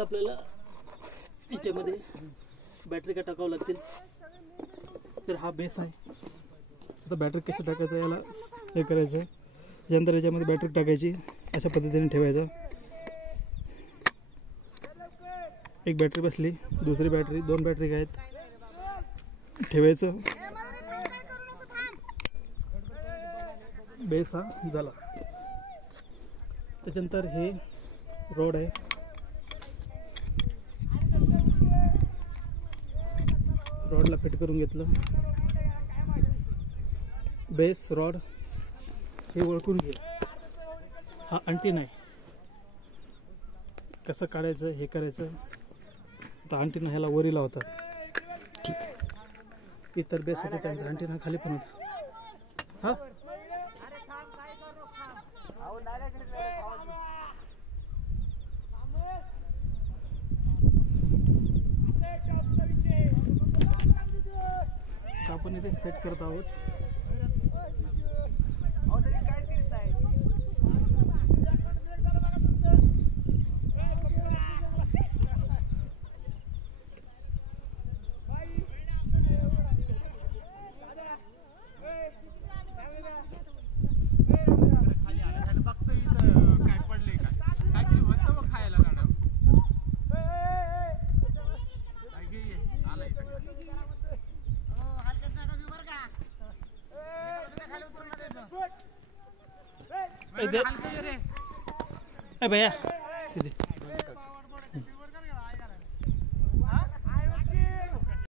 आता आपल्याला याच्यामध्ये बॅटरी का टाकावं लागतील. तर हा बेस आहे. आता बॅटरी कसं टाकायचं याला हे करायचं आहे. त्यानंतर याच्यामध्ये बॅटरी टाकायची, अशा पद्धतीने ठेवायचं. एक बॅटरी बसली, दुसरी बॅटरी, 2 बॅटरी आहेत ठेवायचं. बेस हा झाला. त्याच्यानंतर हे रॉड आहे. रॉडला फिट करून घेतलं. बेस रॉड हे ओळखून घे. हा अंटीना आहे. कसं काढायचं हे करायचं. तर अंटीना ह्याला वरी लावतात. ठीक आहे. इतर बेस होते त्यांचा अंटीना खाली पण होता. हा आपण इथे सेट करत आहोत. भैया